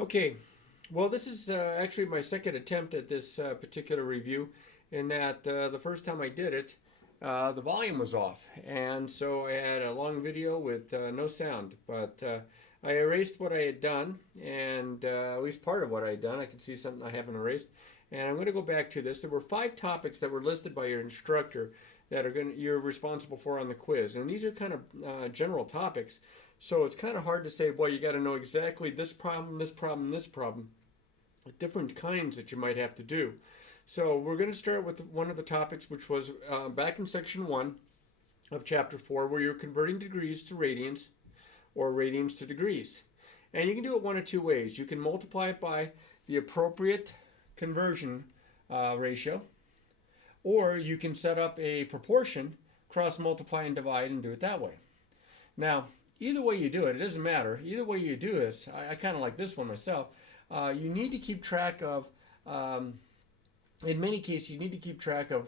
Okay, well, this is actually my second attempt at this particular review, in that the first time I did it, the volume was off, and so I had a long video with no sound. But I erased what I had done, and at least part of what I had done. I can see something I haven't erased, and I'm going to go back to this. There were 5 topics that were listed by your instructor that you're responsible for on the quiz, and these are kind of general topics. So it's kind of hard to say, well, you got to know exactly this problem, this problem, this problem, different kinds that you might have to do. So we're going to start with one of the topics, which was back in section 1 of chapter 4, where you're converting degrees to radians or radians to degrees. And you can do it one of two ways. You can multiply it by the appropriate conversion ratio, or you can set up a proportion, cross multiply and divide, and do it that way. Now, either way you do it, it doesn't matter. Either way you do this, I kind of like this one myself. You need to keep track of, in many cases, you need to keep track of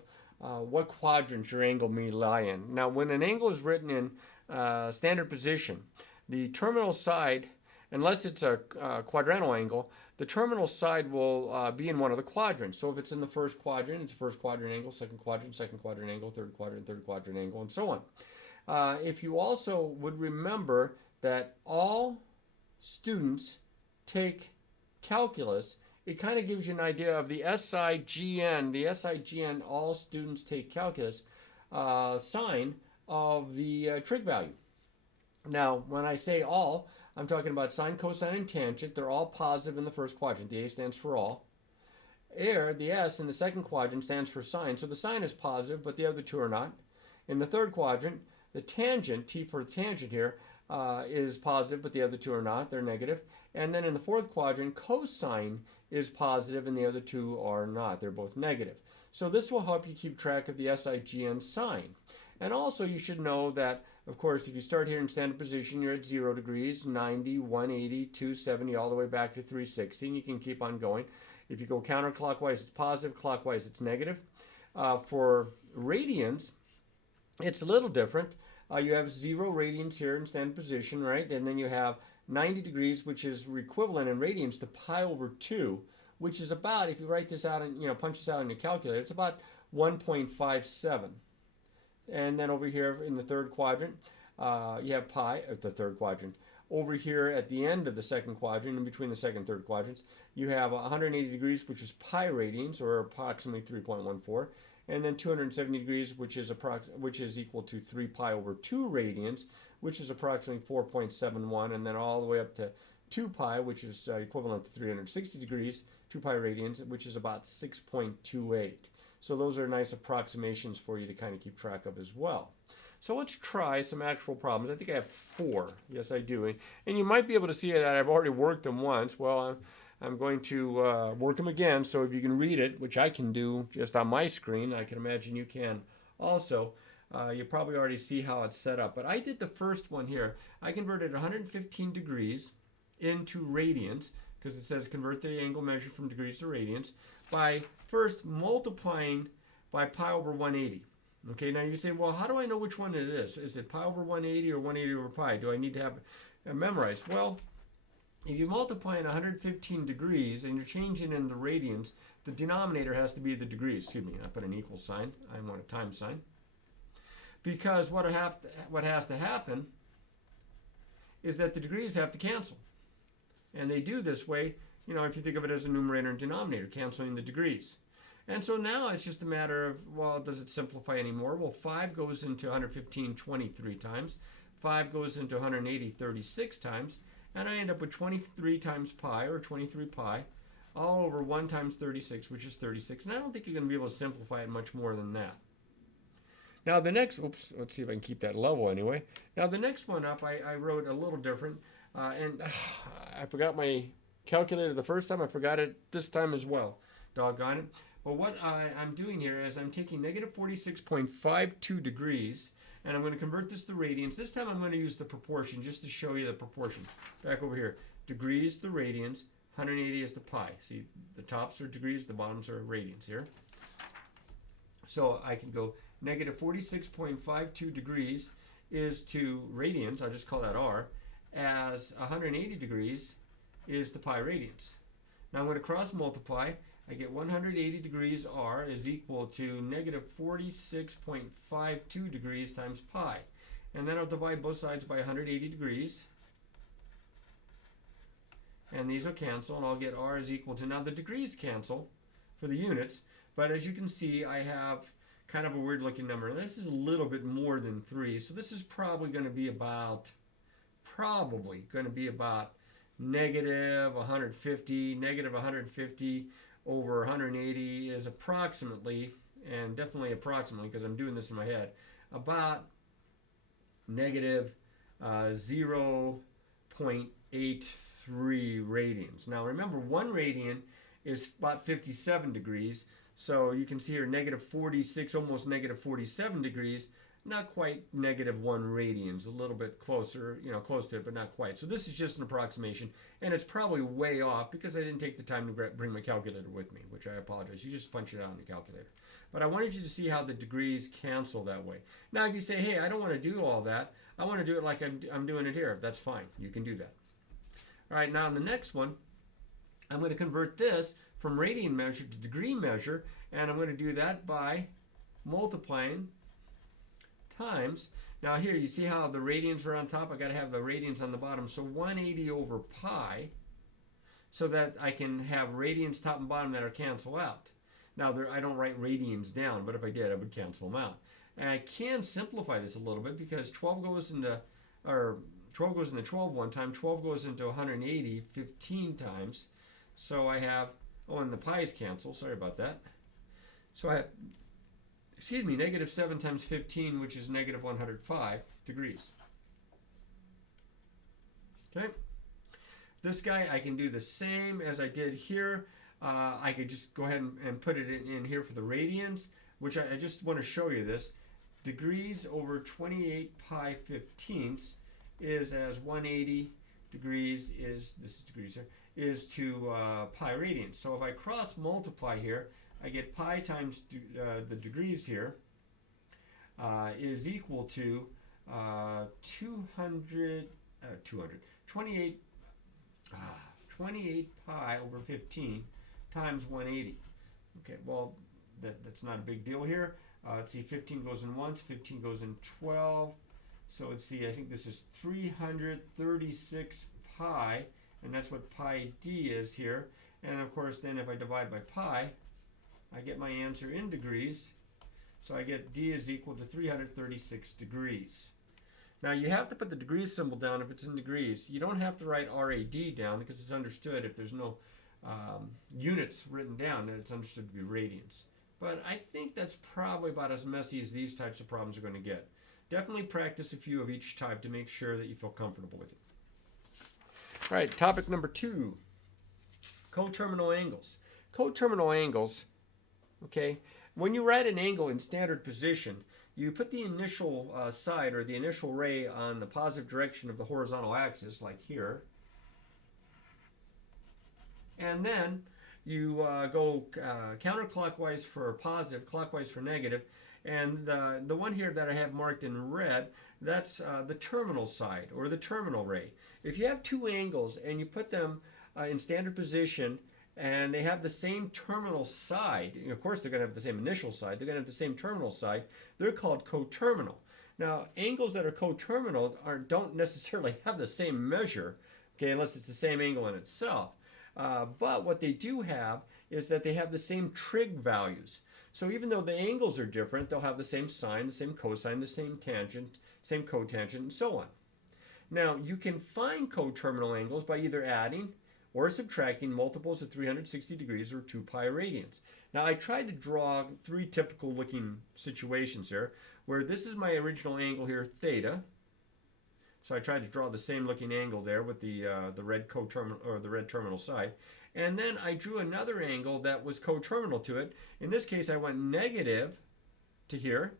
what quadrants your angle may lie in. Now, when an angle is written in standard position, the terminal side, unless it's a quadrantal angle, the terminal side will be in one of the quadrants. So if it's in the first quadrant, it's a first quadrant angle, second quadrant angle, third quadrant angle, and so on. If you also would remember that all students take calculus, it kind of gives you an idea of the SIGN, all students take calculus, sign of the trig value. Now, when I say all, I'm talking about sine, cosine, and tangent. They're all positive in the first quadrant. The A stands for all. Here, the S in the second quadrant stands for sine. So the sine is positive, but the other two are not. In the third quadrant, the tangent, T for tangent here, is positive, but the other two are not. They're negative. And then in the fourth quadrant, cosine is positive, and the other two are not. They're both negative. So this will help you keep track of the SIGN sign. And also you should know that, of course, if you start here in standard position, you're at 0 degrees, 90, 180, 270, all the way back to 360, and you can keep on going. If you go counterclockwise, it's positive. Clockwise, it's negative. For radians, it's a little different. You have 0 radians here in standard position, right? And then you have 90 degrees, which is equivalent in radians to pi over 2, which is about, if you write this out and punch this out in your calculator, it's about 1.57. And then over here in the third quadrant, you have pi at the third quadrant. Over here at the end of the second quadrant, in between the second and third quadrants, you have 180 degrees, which is pi radians, or approximately 3.14. And then 270 degrees, which is equal to 3 pi over 2 radians, which is approximately 4.71, and then all the way up to 2 pi, which is equivalent to 360 degrees, 2 pi radians, which is about 6.28. So those are nice approximations for you to kind of keep track of as well. So let's try some actual problems. I think I have 4. Yes, I do. And you might be able to see that I've already worked them once. Well, I'm going to work them again, so if you can read it, which I can do just on my screen, I can imagine you can also. You probably already see how it's set up. But I did the first one here. I converted 115 degrees into radians, because it says convert the angle measured from degrees to radians, by first multiplying by pi over 180. Okay, now you say, well, how do I know which one it is? Is it pi over 180 or 180 over pi? Do I need to have it memorized? Well, if you multiply in 115 degrees and you're changing in the radians, the denominator has to be the degrees. Excuse me, I put an equal sign. I want a times sign. Because what has to happen is that the degrees have to cancel. And they do this way, if you think of it as a numerator and denominator, canceling the degrees. And so now it's just a matter of, well, does it simplify anymore? Well, 5 goes into 115 23 times. 5 goes into 180 36 times. And I end up with 23 times pi, or 23 pi, all over 1 times 36, which is 36. And I don't think you're going to be able to simplify it much more than that. Now the next, let's see if I can keep that level anyway. Now the next one up, I wrote a little different. I forgot my calculator the first time. I forgot it this time as well. Doggone it. Well, what I'm doing here is I'm taking negative 46.52 degrees, and I'm going to convert this to radians. This time I'm going to use the proportion just to show you the proportion. Back over here. Degrees to radians, 180 is to pi. See, the tops are degrees, the bottoms are radians here. So I can go negative 46.52 degrees is to radians, I'll just call that R, as 180 degrees is the pi radians. Now I'm going to cross multiply. I get 180 degrees r is equal to negative 46.52 degrees times pi. And then I'll divide both sides by 180 degrees. And these will cancel, and I'll get r is equal to, now the degrees cancel for the units, but as you can see, I have kind of a weird looking number. And this is a little bit more than 3, so this is probably going to be about negative 150. Negative 150 over 180 is approximately, and definitely approximately because I'm doing this in my head, about negative 0.83 radians. Now remember, 1 radian is about 57 degrees, so you can see here negative 46, almost negative 47 degrees, not quite negative 1 radians, a little bit closer, close to it, but not quite. So this is just an approximation, and it's probably way off because I didn't take the time to bring my calculator with me, which I apologize. You just punch it out in the calculator. But I wanted you to see how the degrees cancel that way. Now if you say, hey, I don't want to do all that, I want to do it like I'm doing it here, that's fine. You can do that. All right, now in the next one, I'm going to convert this from radian measure to degree measure, and I'm going to do that by multiplying times. Now here, you see how the radians are on top? I got to have the radians on the bottom. So 180 over pi, so that I can have radians top and bottom that are cancel out. Now I don't write radians down, but if I did, I would cancel them out. And I can simplify this a little bit because 12 goes into 12 one time, 12 goes into 180 15 times. So I have, and the pi's cancel, sorry about that. So I have, negative 7 times 15, which is negative 105 degrees. Okay. This guy, I can do the same as I did here. I could just go ahead and put it in here for the radians, which I just want to show you this. Degrees over 28 pi 15ths is as 180 degrees is, this is degrees here, is to pi radians. So if I cross multiply here, I get pi times the degrees here is equal to 28 pi over 15 times 180. Okay, well, that's not a big deal here. Let's see, 15 goes in once, 15 goes in 12. So let's see, I think this is 336 pi, and that's what pi d is here. And of course, then if I divide by pi, I get my answer in degrees. So I get d is equal to 336 degrees. Now you have to put the degrees symbol down if it's in degrees. You don't have to write RAD down because it's understood if there's no units written down, that it's understood to be radians. But I think that's probably about as messy as these types of problems are going to get. Definitely practice a few of each type to make sure that you feel comfortable with it. All right, topic number 2, coterminal angles. Coterminal angles, okay, when you write an angle in standard position, you put the initial side or the initial ray on the positive direction of the horizontal axis, like here, and then you go counterclockwise for positive, clockwise for negative, and the one here that I have marked in red, that's the terminal side or the terminal ray. If you have two angles and you put them in standard position and they have the same terminal side, of course they're going to have the same initial side, they're going to have the same terminal side, they're called coterminal. Now angles that are coterminal don't necessarily have the same measure, okay, unless it's the same angle in itself. But what they do have is that they have the same trig values. So even though the angles are different, they'll have the same sine, the same cosine, the same tangent, same cotangent, and so on. Now you can find coterminal angles by either adding or subtracting multiples of 360 degrees or 2 pi radians. Now I tried to draw 3 typical looking situations here, where this is my original angle here, theta. So I tried to draw the same looking angle there with the red coterminal or the red terminal side. And then I drew another angle that was coterminal to it. In this case, I went negative to here.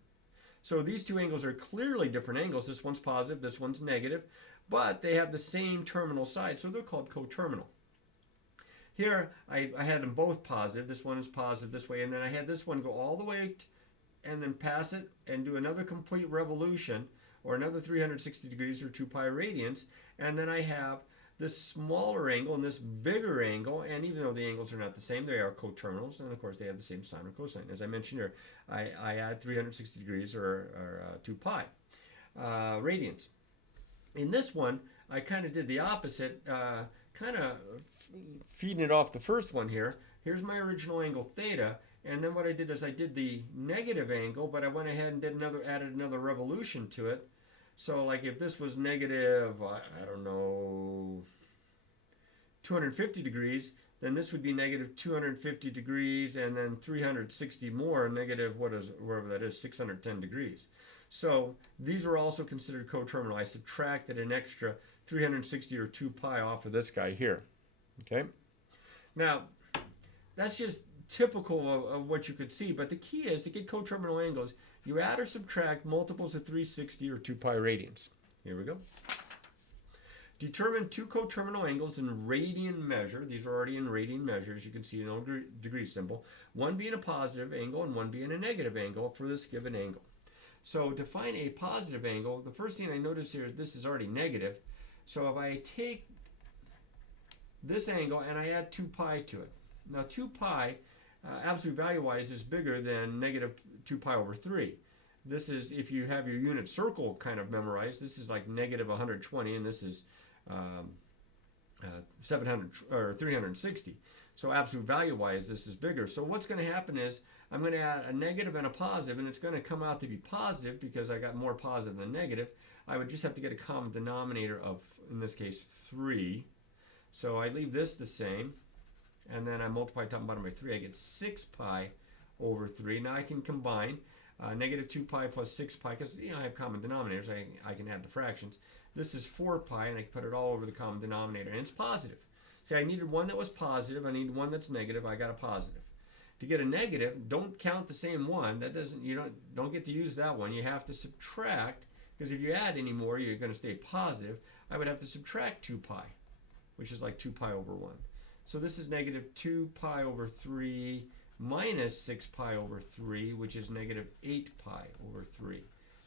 So these two angles are clearly different angles. This one's positive, this one's negative, but they have the same terminal side, so they're called coterminal. Here, I had them both positive. This one is positive this way, and then I had this one go all the way and then pass it and do another complete revolution, or another 360 degrees or 2 pi radians, and then I have this smaller angle and this bigger angle, and even though the angles are not the same, they are coterminals, and of course they have the same sine or cosine. As I mentioned here, I add 360 degrees or 2 pi radians. In this one, I kind of did the opposite, kind of feeding it off the first one here. Here's my original angle theta, and then what I did is I did the negative angle, but I went ahead and added another revolution to it. So like if this was negative, I don't know, 250 degrees, then this would be negative 250 degrees and then 360 more, negative, whatever that is, 610 degrees. So these are also considered coterminal. I subtracted an extra 360 or 2 pi off of this guy here. Okay? Now, that's just typical of what you could see, but the key is to get coterminal angles, you add or subtract multiples of 360 or 2 pi radians. Here we go. Determine two coterminal angles in radian measure. These are already in radian measure, as you can see in the degree symbol. One being a positive angle and one being a negative angle for this given angle. So to find a positive angle, the first thing I notice here is this is already negative. So if I take this angle and I add 2 pi to it. Now 2 pi, absolute value-wise, is bigger than negative 2 pi over 3. This is, if you have your unit circle kind of memorized, this is like negative 120, and this is 700 or 360. So absolute value-wise, this is bigger. So what's going to happen is I'm going to add a negative and a positive, and it's going to come out to be positive because I got more positive than negative. I would just have to get a common denominator of, in this case, 3. So I leave this the same, and then I multiply top and bottom by 3. I get 6 pi over 3. Now I can combine negative 2 pi plus 6 pi, because I have common denominators. I can add the fractions. This is 4 pi, and I can put it all over the common denominator, and it's positive. See, I needed one that was positive. I need one that's negative. I got a positive. To get a negative, don't count the same one. That doesn't, you don't get to use that one. You have to subtract, because if you add any more, you're going to stay positive. I would have to subtract 2 pi, which is like 2 pi over 1. So this is negative 2 pi over 3 minus 6 pi over 3, which is negative 8 pi over 3.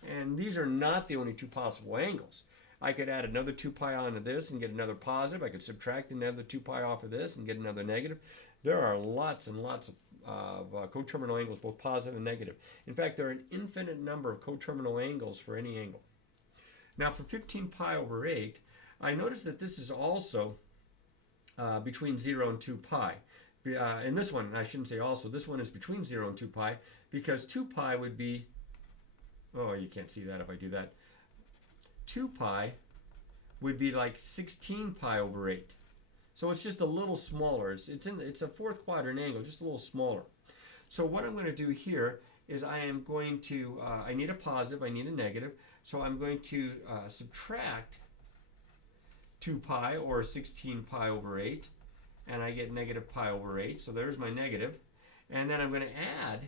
And these are not the only two possible angles. I could add another 2 pi onto this and get another positive. I could subtract another 2 pi off of this and get another negative. There are lots and lots of coterminal angles, both positive and negative. In fact, there are an infinite number of coterminal angles for any angle. Now for 15 pi over 8, I notice that this is also between 0 and 2 pi. In this one, I shouldn't say also, this one is between 0 and 2 pi, because 2 pi would be, oh, you can't see that if I do that. 2 pi would be like 16 pi over 8. So it's just a little smaller. It's a fourth quadrant angle, just a little smaller. So what I'm going to do here is I am going to, I need a positive, I need a negative, so I'm going to subtract 2 pi, or 16 pi over 8, and I get negative pi over 8. So there's my negative. And then I'm going to add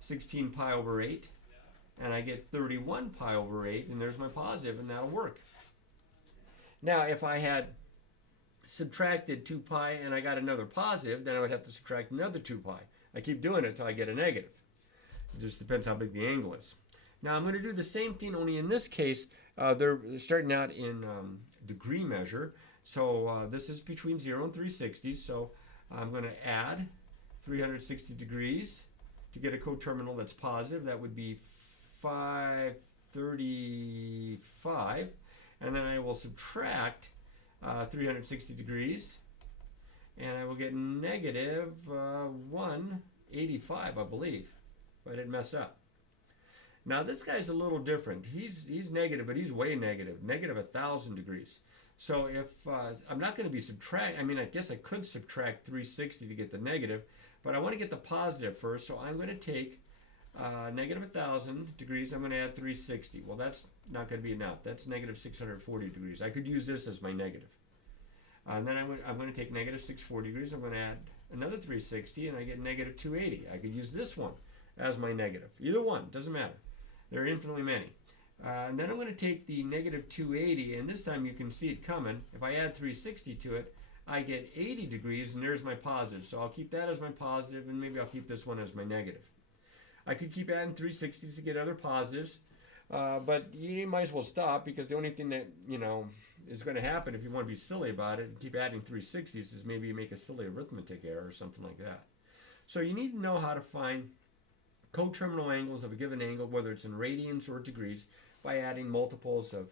16 pi over 8, and I get 31 pi over 8, and there's my positive, and that'll work. Now, if I had subtracted 2 pi and I got another positive, then I would have to subtract another 2 pi. I keep doing it until I get a negative. It just depends how big the angle is. Now, I'm going to do the same thing, only in this case, they're starting out in degree measure. So this is between 0 and 360. So I'm going to add 360 degrees to get a coterminal that's positive. That would be 535. And then I will subtract 360 degrees, and I will get negative 185, I believe, if I didn't mess up. Now this guy's a little different. He's negative, but he's way negative, negative 1,000 degrees. So if I'm not going to be subtract, I mean, I guess I could subtract 360 to get the negative, but I want to get the positive first. So I'm going to take negative 1,000 degrees. I'm going to add 360. Well, that's not going to be enough. That's negative 640 degrees. I could use this as my negative. And then I'm going to take negative 640 degrees. I'm going to add another 360, and I get negative 280. I could use this one as my negative. Either one, doesn't matter. There are infinitely many. And then I'm going to take the negative 280, and this time you can see it coming. If I add 360 to it, I get 80 degrees, and there's my positive. So I'll keep that as my positive, and maybe I'll keep this one as my negative. I could keep adding 360s to get other positives, but you might as well stop, because the only thing that, is going to happen if you want to be silly about it and keep adding 360s is maybe you make a silly arithmetic error or something like that. So you need to know how to find coterminal angles of a given angle, whether it's in radians or degrees, by adding multiples of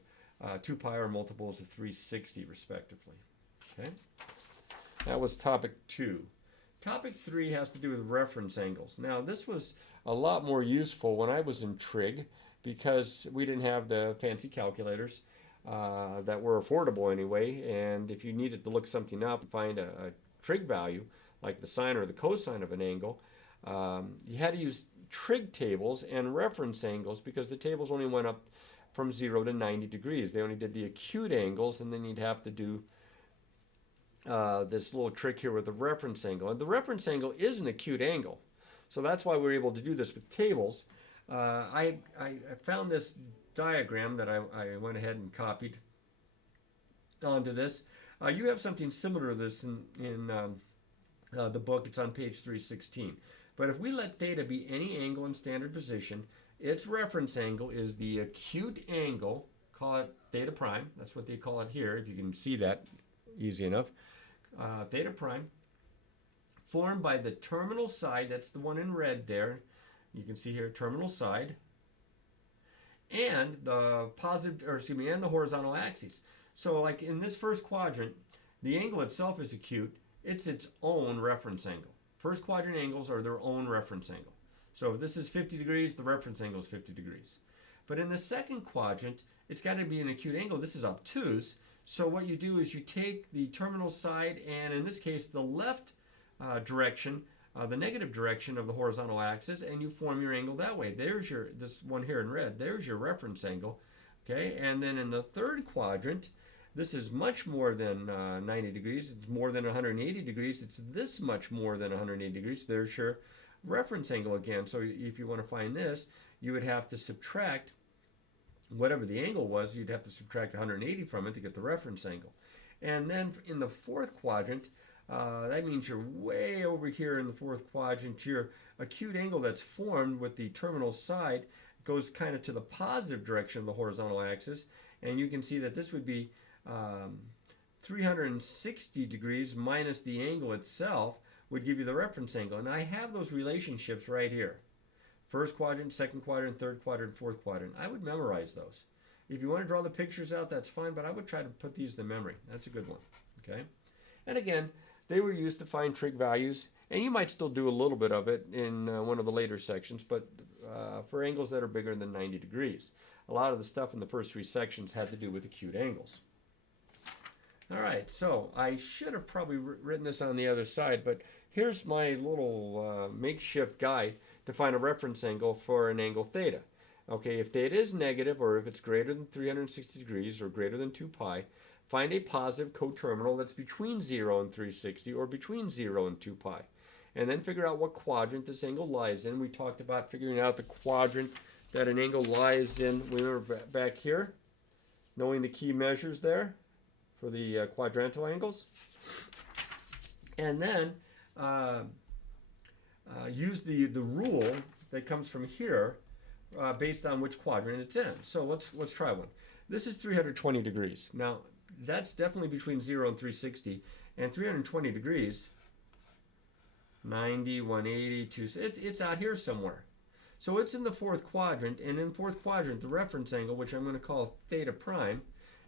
2 pi or multiples of 360 respectively. Okay, that was topic 2. Topic 3 has to do with reference angles. Now this was a lot more useful when I was in Trig because we didn't have the fancy calculators that were affordable anyway, and if you needed to look something up and find a trig value, like the sine or the cosine of an angle, you had to use trig tables and reference angles because the tables only went up from 0 to 90 degrees. They only did the acute angles, and then you'd have to do this little trick here with the reference angle. And the reference angle is an acute angle, so that's why we're able to do this with tables. I found this diagram that I went ahead and copied onto this. You have something similar to this in the book. It's on page 316. But if we let theta be any angle in standard position, its reference angle is the acute angle, call it theta prime, that's what they call it here, if you can see that easy enough, theta prime, formed by the terminal side, that's the one in red there, you can see here, terminal side, and the and the horizontal axis. So like in this first quadrant, the angle itself is acute, it's its own reference angle. First quadrant angles are their own reference angle. So if this is 50 degrees, the reference angle is 50 degrees. But in the second quadrant, it's got to be an acute angle. This is obtuse. So what you do is you take the terminal side, and in this case, the left direction, the negative direction of the horizontal axis, and you form your angle that way. There's this one here in red. There's your reference angle. Okay, and then in the third quadrant, this is much more than 90 degrees. It's more than 180 degrees. It's this much more than 180 degrees. There's your reference angle again. So if you want to find this, you would have to subtract whatever the angle was. You'd have to subtract 180 from it to get the reference angle. And then in the fourth quadrant, that means you're way over here in the fourth quadrant. Your acute angle that's formed with the terminal side goes kind of to the positive direction of the horizontal axis. And you can see that this would be 360 degrees minus the angle itself would give you the reference angle. And I have those relationships right here. First quadrant, second quadrant, third quadrant, fourth quadrant. I would memorize those. If you want to draw the pictures out, that's fine, but I would try to put these to memory. That's a good one. Okay. And again, they were used to find trig values, and you might still do a little bit of it in one of the later sections, but for angles that are bigger than 90 degrees. A lot of the stuff in the first 3 sections had to do with acute angles. All right, so I should have probably written this on the other side, but here's my little makeshift guide to find a reference angle for an angle theta. Okay, if theta is negative, or if it's greater than 360 degrees or greater than 2 pi, find a positive coterminal that's between 0 and 360 or between 0 and 2 pi. And then figure out what quadrant this angle lies in. We talked about figuring out the quadrant that an angle lies in. Remember back here, knowing the key measures there for the quadrantal angles. And then use the rule that comes from here based on which quadrant it's in. So let's try one. This is 320 degrees. Now that's definitely between 0 and 360, and 320 degrees, 90, 180, it's out here somewhere. So it's in the fourth quadrant, and in the fourth quadrant, the reference angle, which I'm going to call theta prime,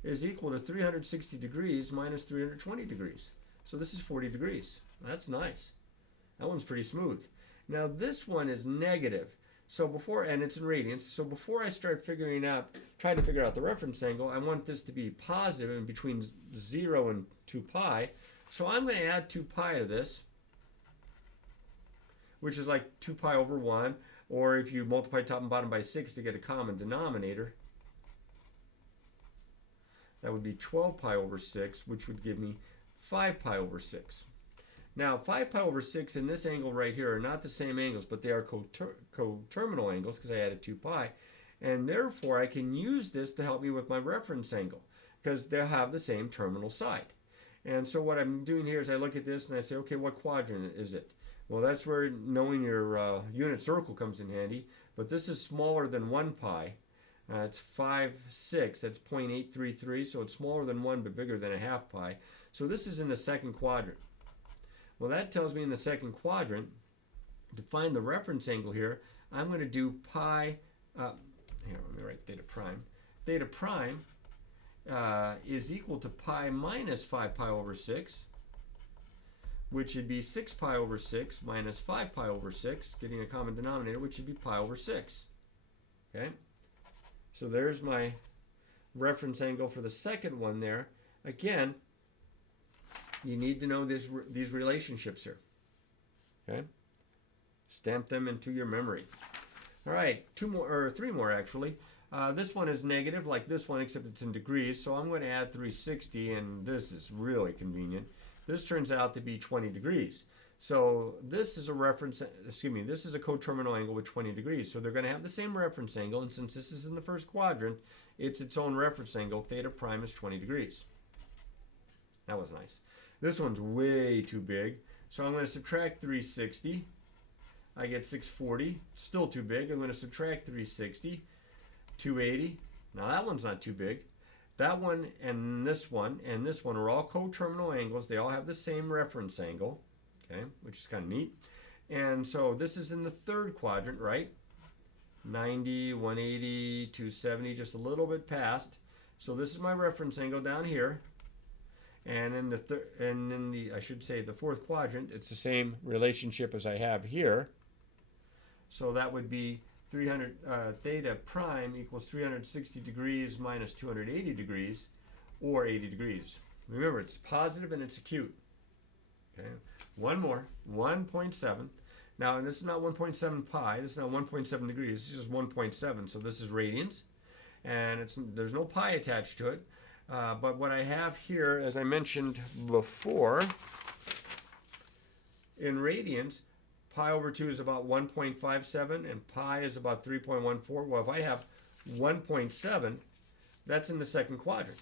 is equal to 360 degrees minus 320 degrees. So this is 40 degrees. That's nice. That one's pretty smooth. Now this one is negative. So and it's in radians. So before I start trying to figure out the reference angle, I want this to be positive in between 0 and 2 pi. So I'm going to add 2 pi to this, which is like 2 pi over 1. Or if you multiply top and bottom by 6 to get a common denominator, that would be 12 pi over 6, which would give me 5 pi over 6. Now, 5 pi over 6 and this angle right here are not the same angles, but they are coterminal angles because I added 2 pi. And therefore, I can use this to help me with my reference angle because they'll have the same terminal side. And so what I'm doing here is I look at this and I say, okay, what quadrant is it? Well, that's where knowing your unit circle comes in handy. But this is smaller than 1 pi. It's 5, 6. That's 0.833, so it's smaller than 1 but bigger than a half pi. So this is in the second quadrant. Well, that tells me in the second quadrant, to find the reference angle here, I'm going to do pi, here, let me write theta prime. Theta prime is equal to pi minus 5 pi over 6, which would be 6 pi over 6 minus 5 pi over 6, getting a common denominator, which would be pi over 6. Okay? So there's my reference angle for the second one there. Again, you need to know these relationships here. Okay? Stamp them into your memory. All right, 2 more, or 3 more actually. This one is negative like this one, except it's in degrees, so I'm going to add 360, and this is really convenient. This turns out to be 20 degrees. So this is a reference, excuse me, this is a coterminal angle with 20 degrees. So they're going to have the same reference angle, and since this is in the first quadrant, it's its own reference angle. Theta prime is 20 degrees. That was nice. This one's way too big, so I'm going to subtract 360. I get 640, still too big. I'm going to subtract 360, 280. Now that one's not too big. That one and this one are all coterminal angles. They all have the same reference angle, okay, which is kind of neat. And so this is in the third quadrant, right? 90, 180, 270, just a little bit past. So this is my reference angle down here. And in the I should say the fourth quadrant, it's the same relationship as I have here. So that would be 300 theta prime equals 360 degrees minus 280 degrees, or 80 degrees. Remember, it's positive and it's acute. Okay, one more, 1.7. Now, and this is not 1.7 pi. This is not 1.7 degrees. This is just 1.7. So this is radians, and there's no pi attached to it. But what I have here, as I mentioned before, in radians, pi over 2 is about 1.57 and pi is about 3.14. Well, if I have 1.7, that's in the second quadrant.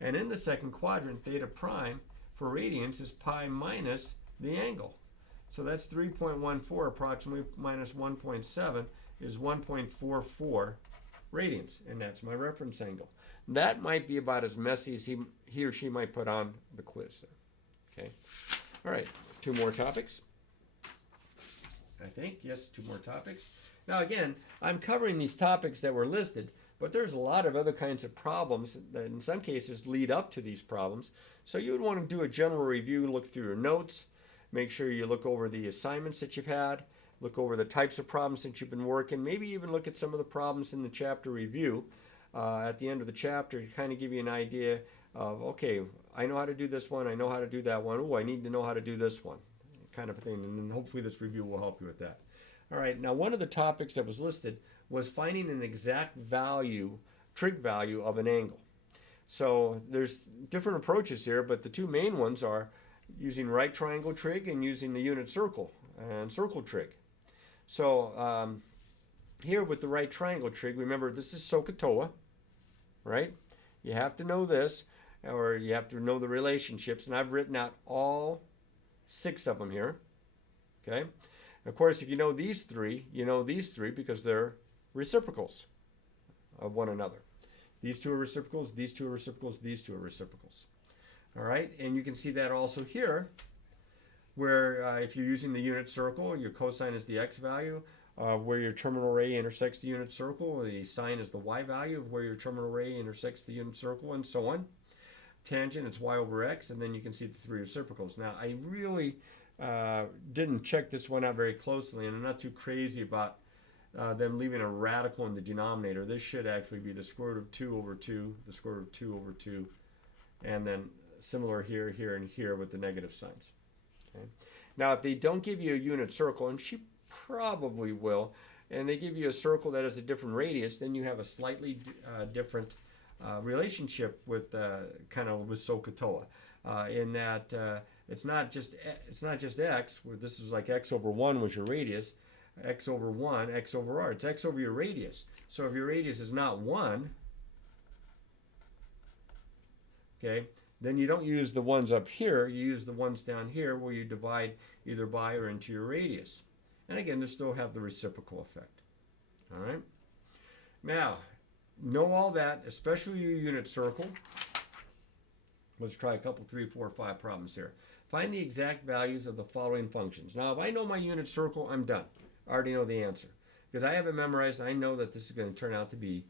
And in the second quadrant, theta prime for radians is pi minus the angle. So that's 3.14 approximately minus 1.7 is 1.44 radians, and that's my reference angle. That might be about as messy as he or she might put on the quiz. Okay. All right, 2 more topics. I think, yes, 2 more topics. Now again, I'm covering these topics that were listed, but there's a lot of other kinds of problems that in some cases lead up to these problems. So you would want to do a general review, look through your notes, make sure you look over the assignments that you've had, look over the types of problems that you've been working, maybe even look at some of the problems in the chapter review at the end of the chapter to kind of give you an idea of, okay, I know how to do this one, I know how to do that one, oh, I need to know how to do this one, kind of a thing, and then hopefully this review will help you with that. All right, now one of the topics that was listed was finding an exact value, trig value of an angle. So there's different approaches here, but the 2 main ones are using right triangle trig and using the unit circle and circle trig. So here with the right triangle trig, remember this is SOHCAHTOA, right? You have to know this, or you have to know the relationships, and I've written out all 6 of them here, okay? Of course, if you know these 3, you know these 3 because they're reciprocals of one another. These 2 are reciprocals, these 2 are reciprocals, these 2 are reciprocals. All right, and you can see that also here, where if you're using the unit circle, your cosine is the x value, where your terminal ray intersects the unit circle, the sine is the y value of where your terminal ray intersects the unit circle, and so on. Tangent, it's y over x, and then you can see the 3 reciprocals. Now, I really didn't check this one out very closely, and I'm not too crazy about them leaving a radical in the denominator. This should actually be the square root of 2 over 2, the square root of 2 over 2, and then similar here, here, and here with the negative signs. Okay. Now, if they don't give you a unit circle, and she probably will, and they give you a circle that has a different radius, then you have a slightly different relationship with kind of with SOHCAHTOA, in that it's not just x, where this is like x over 1 was your radius, x over 1, x over r. It's x over your radius. So if your radius is not 1, okay, then you don't use the ones up here, you use the ones down here where you divide either by or into your radius. And again, they still have the reciprocal effect. All right. Now, know all that, especially your unit circle. Let's try a couple, 3, 4, 5 problems here. Find the exact values of the following functions. Now, if I know my unit circle, I'm done. I already know the answer. Because I have it memorized, I know that this is going to turn out to be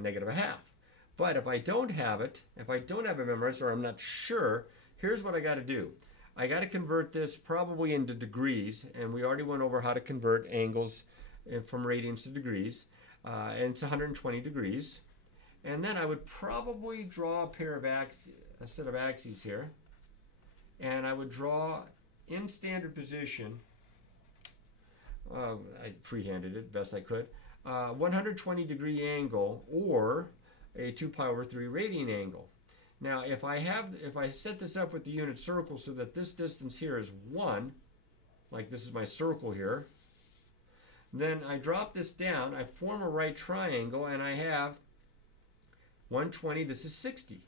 negative a half. But if I don't have it, if I don't have it memorized or I'm not sure, here's what I got to do. I got to convert this probably into degrees, and we already went over how to convert angles from radians to degrees, and it's 120 degrees. And then I would probably draw a set of axes here, and I would draw in standard position, I freehanded it best I could, 120 degree angle or a 2 pi over 3 radian angle. Now, if I set this up with the unit circle so that this distance here is 1, like this is my circle here, then I drop this down, I form a right triangle, and I have 120, this is 60.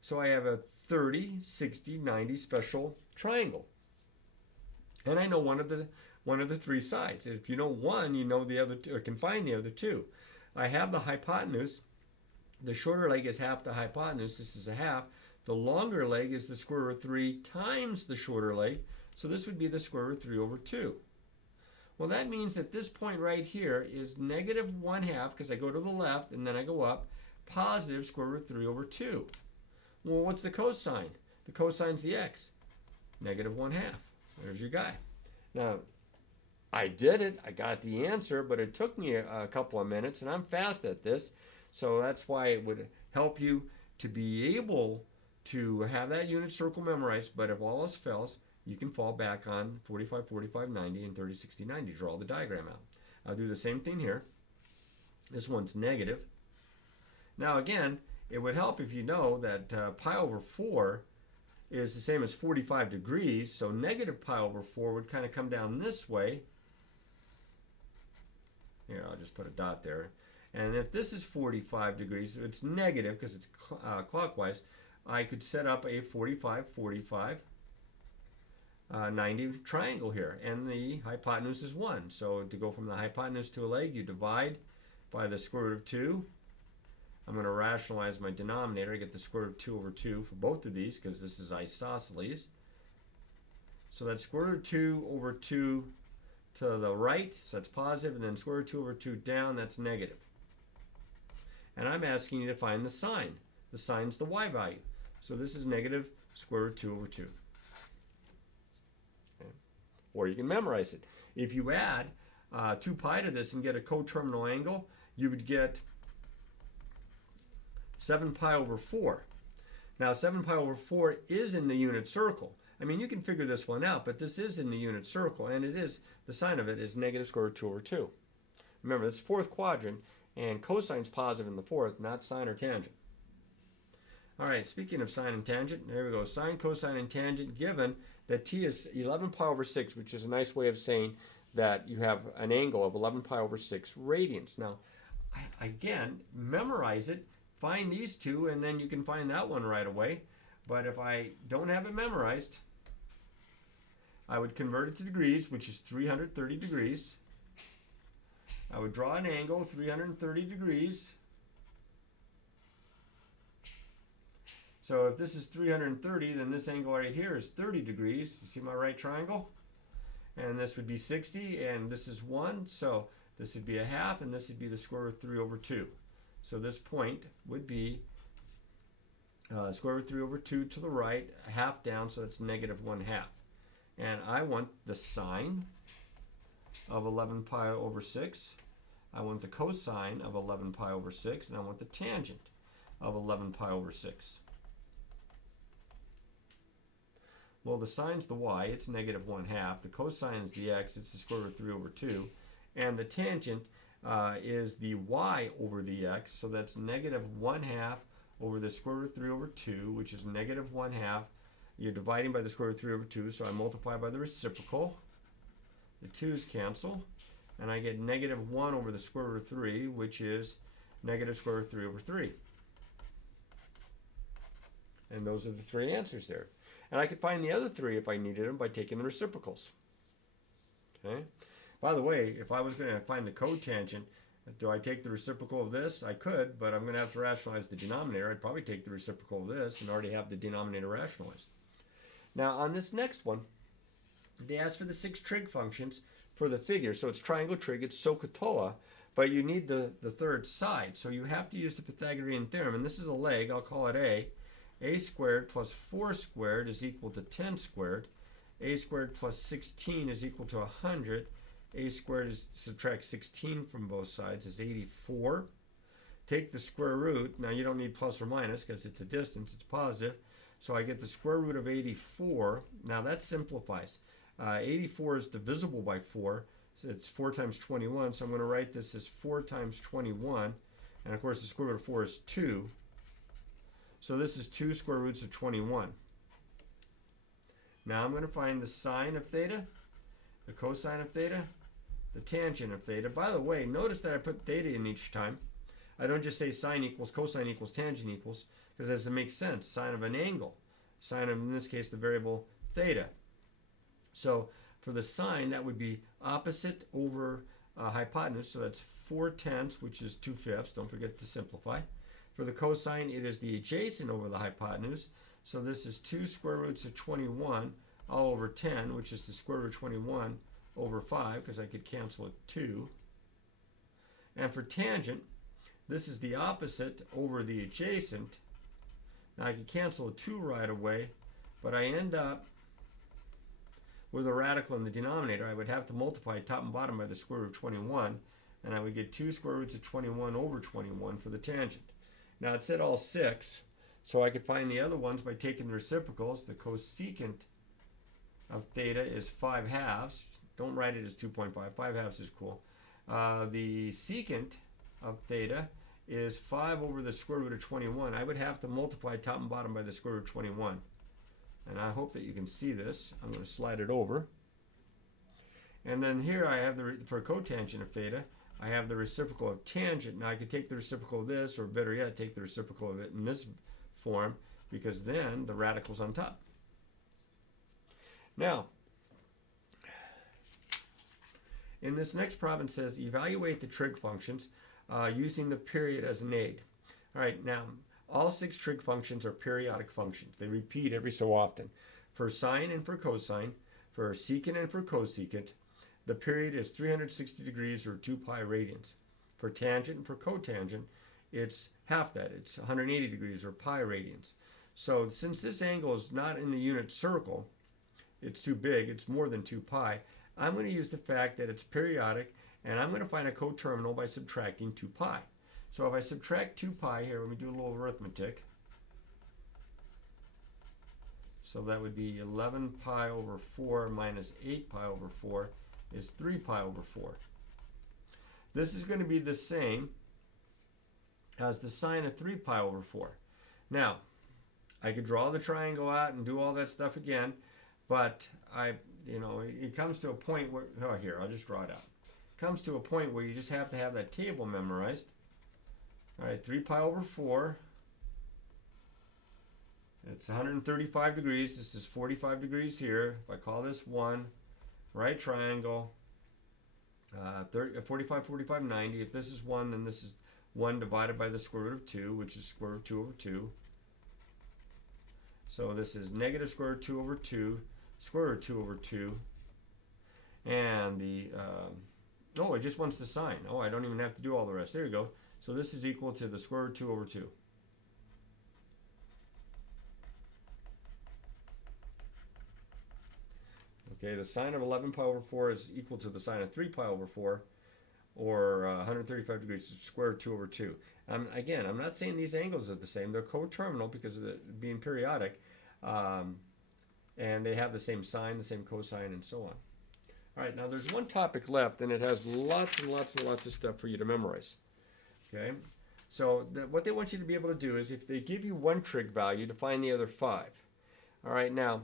So I have a 30, 60, 90 special triangle. And I know one of the 3 sides. If you know one, you know the other two, or can find the other 2. I have the hypotenuse. The shorter leg is half the hypotenuse. This is a half. The longer leg is the square root of 3 times the shorter leg. So this would be the square root of 3 over 2. Well, that means that this point right here is negative 1/2, because I go to the left and then I go up, positive square root of 3 over 2. Well, what's the cosine? The cosine's the x. Negative 1/2. There's your guy. Now, I did it. I got the answer, but it took me a couple of minutes, and I'm fast at this. So that's why it would help you to be able to have that unit circle memorized. But if all else fails, you can fall back on 45, 45, 90, and 30, 60, 90. Draw the diagram out. I'll do the same thing here. This one's negative. Now again, it would help if you know that pi over 4 is the same as 45 degrees. So negative pi over 4 would kind of come down this way. Here, I'll just put a dot there. And if this is 45 degrees, so it's negative because it's clockwise, I could set up a 45, 45, 90 triangle here. And the hypotenuse is 1. So to go from the hypotenuse to a leg, you divide by the square root of 2. I'm going to rationalize my denominator. I get the square root of 2 over 2 for both of these because this is isosceles. So that's square root of 2 over 2 to the right, so that's positive, and then square root of 2 over 2 down, that's negative. And I'm asking you to find the sine. The sine's the y value. So this is negative square root of 2 over 2. Okay. Or you can memorize it. If you add 2 pi to this and get a coterminal angle, you would get 7 pi over 4. Now 7 pi over 4 is in the unit circle. I mean, you can figure this one out, but this is in the unit circle, and it is, the sine of it is negative square root of 2 over 2. Remember, it's fourth quadrant, and cosine's positive in the fourth, not sine or tangent. All right, speaking of sine and tangent, there we go. Sine, cosine, and tangent, given that t is 11 pi over 6, which is a nice way of saying that you have an angle of 11 pi over 6 radians. Now, again, memorize it, find these two, and then you can find that one right away. But if I don't have it memorized, I would convert it to degrees, which is 330 degrees. I would draw an angle, 330 degrees. So if this is 330, then this angle right here is 30 degrees. You see my right triangle? And this would be 60, and this is 1. So this would be a half, and this would be the square root of 3 over 2. So this point would be square root of 3 over 2 to the right, a half down, so that's negative 1/2. And I want the sine of 11 pi over 6. I want the cosine of 11 pi over 6, and I want the tangent of 11 pi over 6. Well, the sine's the y, it's negative 1/2. The cosine is the x, it's the square root of 3 over 2. And the tangent is the y over the x, so that's negative 1/2 over the square root of 3 over 2, which is negative 1/2. You're dividing by the square root of 3 over 2, so I multiply by the reciprocal. The 2's cancel, and I get negative 1 over the square root of 3, which is negative square root of 3 over 3. And those are the 3 answers there. And I could find the other 3 if I needed them by taking the reciprocals. Okay. By the way, if I was going to find the cotangent, Do I take the reciprocal of this? I could, but I'm going to have to rationalize the denominator. I'd probably take the reciprocal of this and already have the denominator rationalized. Now on this next one, they ask for the 6 trig functions for the figure. So it's triangle trig, it's SOHCAHTOA, but you need the third side. So you have to use the Pythagorean theorem, and this is a leg, I'll call it A. A squared plus 4 squared is equal to 10 squared. A squared plus 16 is equal to 100. A squared is subtract 16 from both sides is 84. Take the square root. Now you don't need plus or minus because it's a distance, it's positive. So I get the square root of 84. Now that simplifies. 84 is divisible by 4. So it's 4 times 21. So I'm going to write this as 4 times 21. And of course the square root of 4 is 2. So this is 2 square roots of 21. Now I'm going to find the sine of theta, the cosine of theta, the tangent of theta. By the way, notice that I put theta in each time. I don't just say sine equals, cosine equals, tangent equals, because that doesn't make sense. Sine of an angle. Sine of, in this case, the variable theta. So for the sine, that would be opposite over hypotenuse. So that's 4/10, which is 2/5. Don't forget to simplify. For the cosine, it is the adjacent over the hypotenuse. So this is 2 square roots of 21 all over 10, which is the square root of 21 over 5, because I could cancel it 2. And for tangent, this is the opposite over the adjacent. Now I could cancel a 2 right away, but I end up with a radical in the denominator. I would have to multiply top and bottom by the square root of 21, and I would get 2 square roots of 21 over 21 for the tangent. Now it said all 6, so I could find the other ones by taking the reciprocals. The cosecant of theta is 5/2. Don't write it as 2.5. 5/2 is cool. The secant of theta is 5 over the square root of 21. I would have to multiply top and bottom by the square root of 21. And I hope that you can see this. I'm going to slide it over. And then here I have for cotangent of theta, I have the reciprocal of tangent. Now I could take the reciprocal of this, or better yet, take the reciprocal of it in this form, because then the radical's on top. Now, in this next problem, it says evaluate the trig functions using the period as Neighed. All right, now all 6 trig functions are periodic functions. They repeat every so often. For sine and for cosine, for secant and for cosecant, the period is 360 degrees or 2 pi radians. For tangent and for cotangent, it's half that. It's 180 degrees or pi radians. So since this angle is not in the unit circle, it's too big, it's more than 2 pi, I'm going to use the fact that it's periodic, and I'm going to find a coterminal by subtracting 2 pi. So if I subtract 2 pi here, let me do a little arithmetic. So that would be 11 pi over 4 minus 8 pi over 4 is 3 pi over 4. This is going to be the same as the sine of 3 pi over 4. Now, I could draw the triangle out and do all that stuff again, but it comes to a point where, here, I'll just draw it out. It comes to a point where you just have to have that table memorized. All right, 3 pi over 4. It's 135 degrees. This is 45 degrees here. If I call this 1, right triangle, 45, 45, 90. If this is 1, then this is 1 divided by the square root of 2, which is square root of 2 over 2. So this is negative square root of 2 over 2, square root of 2 over 2. And the, oh, it just wants the sign. Oh, I don't even have to do all the rest. There you go. So this is equal to the square root of 2 over 2. Okay, the sine of 11 pi over 4 is equal to the sine of 3 pi over 4, or 135 degrees, square root of 2 over 2. Again, I'm not saying these angles are the same. They're coterminal because of it being periodic, and they have the same sine, the same cosine, and so on. All right, now there's one topic left, and it has lots and lots and lots of stuff for you to memorize. Okay, so what they want you to be able to do is, if they give you one trig value, to find the other 5. All right, now,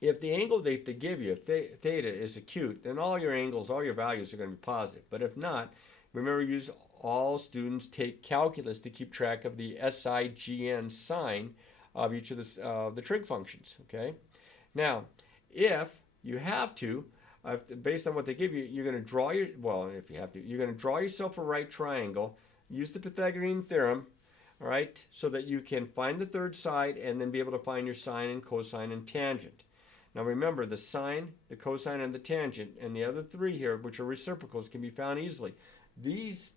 if the angle they give you, if theta is acute, then all your angles, all your values are going to be positive. But if not, remember, all students take calculus to keep track of the SIGN sign of each of the trig functions. Okay. Now, if you have to, based on what they give you, you're going to draw your, well, if you have to, you're going to draw yourself a right triangle, use the Pythagorean theorem, all right, so that you can find the third side and then be able to find your sine and cosine and tangent. Now remember, the sine, the cosine, and the tangent, and the other three here, which are reciprocals, can be found easily. These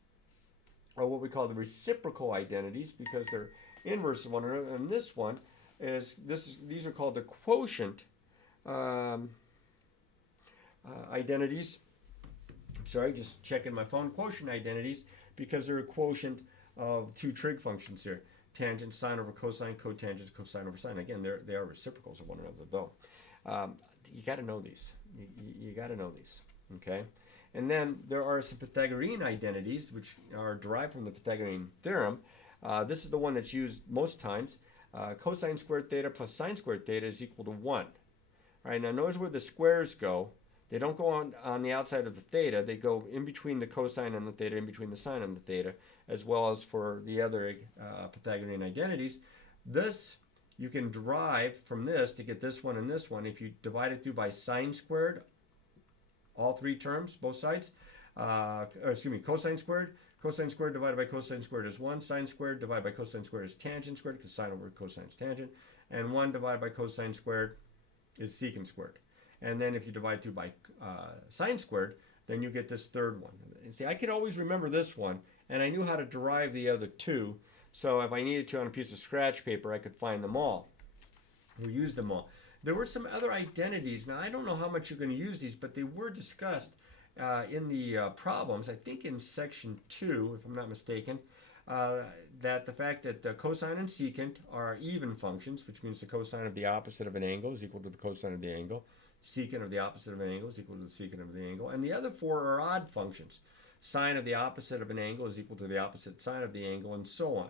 are what we call the reciprocal identities because they're inverse of one another, and this one is, these are called the quotient identities. Sorry, just checking my phone. Quotient identities because they're a quotient of two trig functions here. Tangent, sine over cosine, cotangent, cosine over sine. Again, they are reciprocals of one another, though. You got to know these. You got to know these. Okay? And then there are some Pythagorean identities, which are derived from the Pythagorean theorem. This is the one that's used most times. Cosine squared theta plus sine squared theta is equal to 1. All right, now notice where the squares go. They don't go on the outside of the theta. They go in between the cosine and the theta, in between the sine and the theta, as well as for the other Pythagorean identities. This, you can derive from this to get this one and this one. If you divide it through by sine squared, all three terms, both sides, cosine squared. Cosine squared divided by cosine squared is 1. Sine squared divided by cosine squared is tangent squared, because sine over cosine is tangent. And 1 divided by cosine squared is secant squared. And then if you divide through by sine squared, then you get this third one. And see, I could always remember this one, and I knew how to derive the other two. So if I needed to on a piece of scratch paper, I could find them all, or use them all. There were some other identities. Now, I don't know how much you're going to use these, but they were discussed in the problems, I think in section 2, if I'm not mistaken, that the fact that the cosine and secant are even functions, which means the cosine of the opposite of an angle is equal to the cosine of the angle. Secant of the opposite of an angle is equal to the secant of the angle. And the other four are odd functions. Sine of the opposite of an angle is equal to the opposite sine of the angle, and so on.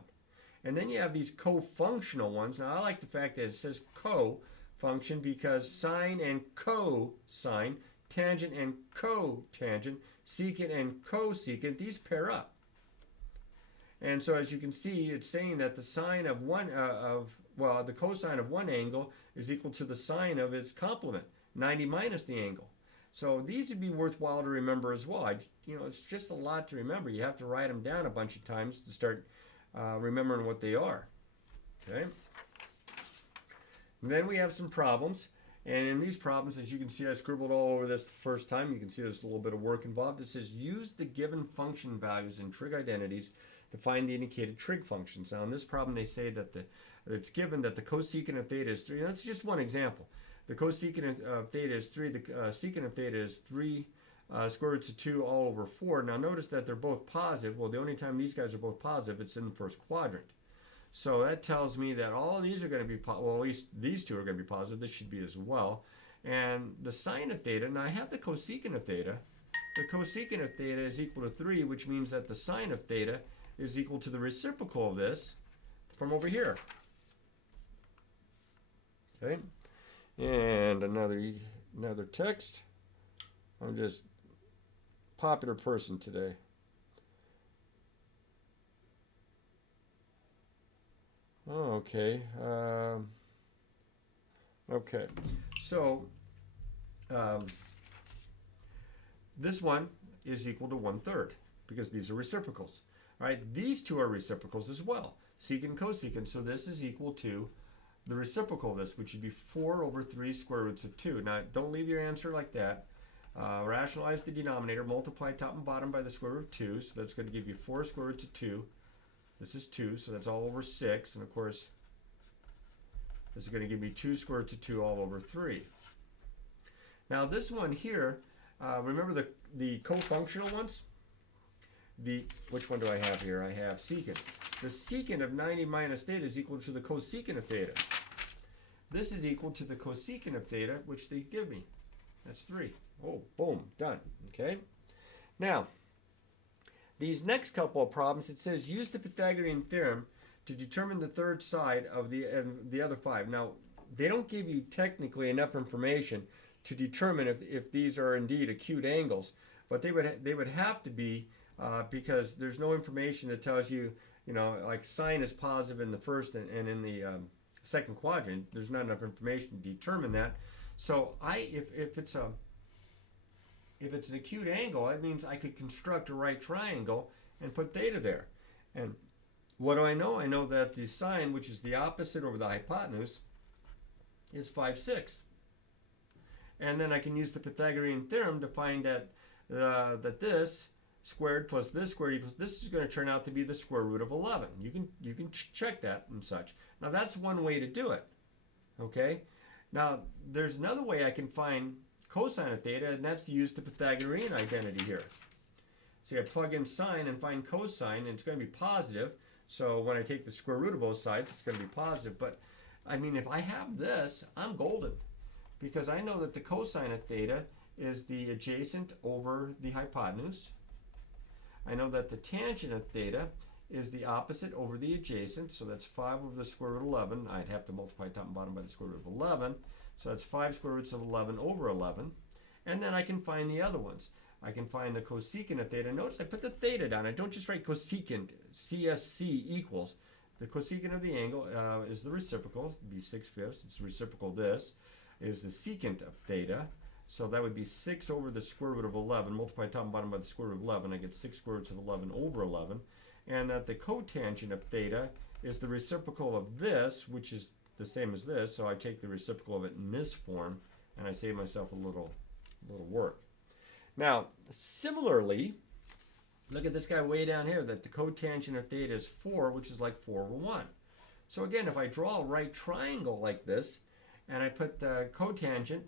And then you have these co-functional ones. Now, I like the fact that it says co-function because sine and cosine, tangent and cotangent, secant and cosecant, these pair up. And so as you can see, it's saying that the sine of the cosine of one angle is equal to the sine of its complement, 90 minus the angle. So these would be worthwhile to remember as well. It's just a lot to remember. You have to write them down a bunch of times to start remembering what they are. Okay. And then we have some problems. And in these problems, as you can see, I scribbled all over this the first time. You can see there's a little bit of work involved. It says use the given function values in trig identities to find the indicated trig functions. Now in this problem, they say that it's given that the cosecant of theta is 3. That's just one example. The cosecant of theta is 3. The secant of theta is 3 square roots of 2 all over 4. Now notice that they're both positive. Well, the only time these guys are both positive, it's in the first quadrant. So that tells me that all of these are going to be, well, at least these two are going to be positive. This should be as well. And the sine of theta, now I have the cosecant of theta. The cosecant of theta is equal to 3, which means that the sine of theta is equal to the reciprocal of this from over here. Okay. And another text. I'm just a popular person today. Oh, okay. Okay. So this one is equal to 1/3 because these are reciprocals. All right. These two are reciprocals as well. Secant and cosecant. So this is equal to the reciprocal of this, which would be 4 over 3 square roots of 2. Now, don't leave your answer like that. Rationalize the denominator. Multiply top and bottom by the square root of 2. So that's going to give you 4 square roots of 2. This is 2, so that's all over 6. And of course, this is going to give me 2 square roots of 2 all over 3. Now this one here, remember the co-functional ones? Which one do I have here? I have secant. The secant of 90 minus theta is equal to the cosecant of theta. This is equal to the cosecant of theta, which they give me. That's 3. Oh, boom, done. Okay. Now, these next couple of problems, it says use the Pythagorean theorem to determine the third side of the other 5. Now, they don't give you technically enough information to determine if these are indeed acute angles, but they would have to be because there's no information that tells you, like sine is positive in the first and in the second quadrant. There's not enough information to determine that. So if it's if it's an acute angle, that means I could construct a right triangle and put theta there. And what do I know? I know that the sine, which is the opposite over the hypotenuse, is 5/6. And then I can use the Pythagorean theorem to find that that this squared plus this squared equals, this is going to turn out to be the square root of 11. You can check that and such. Now that's one way to do it. Okay? Now there's another way I can find cosine of theta, and that's to use the Pythagorean identity here. So I plug in sine and find cosine, and it's going to be positive. So when I take the square root of both sides, it's going to be positive. But I mean, if I have this, I'm golden, because I know that the cosine of theta is the adjacent over the hypotenuse. I know that the tangent of theta is the opposite over the adjacent, so that's 5 over the square root of 11. I'd have to multiply top and bottom by the square root of 11. So that's 5 square roots of 11 over 11. And then I can find the other ones. I can find the cosecant of theta. Notice I put the theta down. I don't just write cosecant, CSC equals. The cosecant of the angle is the reciprocal, it'd be 6/5. It's reciprocal of this, is the secant of theta. So that would be 6 over the square root of 11, multiply top and bottom by the square root of 11. I get 6 square roots of 11 over 11. And that the cotangent of theta is the reciprocal of this, which is the same as this. So I take the reciprocal of it in this form, and I save myself a little work. Now, similarly, look at this guy way down here, that the cotangent of theta is 4, which is like 4 over 1. So again, if I draw a right triangle like this, and I put the cotangent,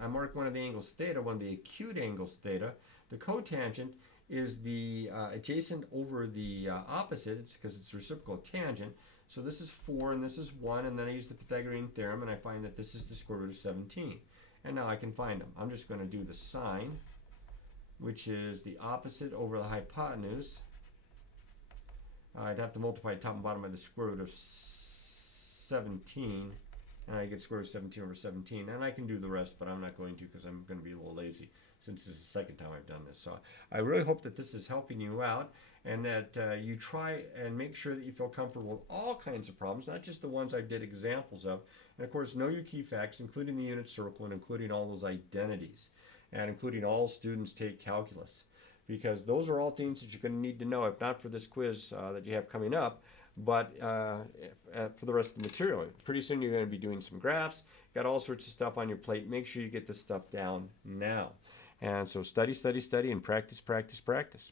I mark one of the angles theta, one of the acute angles theta. The cotangent is the adjacent over the opposite. It's because it's reciprocal tangent. So this is 4 and this is 1, and then I use the Pythagorean theorem, and I find that this is the square root of 17. And now I can find them. I'm just going to do the sine, which is the opposite over the hypotenuse. I'd have to multiply top and bottom by the square root of 17, and I get square root of 17 over 17. And I can do the rest, but I'm not going to, because I'm going to be a little lazy, since this is the second time I've done this. So I really hope that this is helping you out, and that you try and make sure that you feel comfortable with all kinds of problems, not just the ones I did examples of. And of course, know your key facts, including the unit circle, and including all those identities, and including all students take calculus, because those are all things that you're going to need to know, if not for this quiz that you have coming up, but for the rest of the material. Pretty soon you're going to be doing some graphs, got all sorts of stuff on your plate. Make sure you get this stuff down now. And so study, study, study, and practice, practice, practice.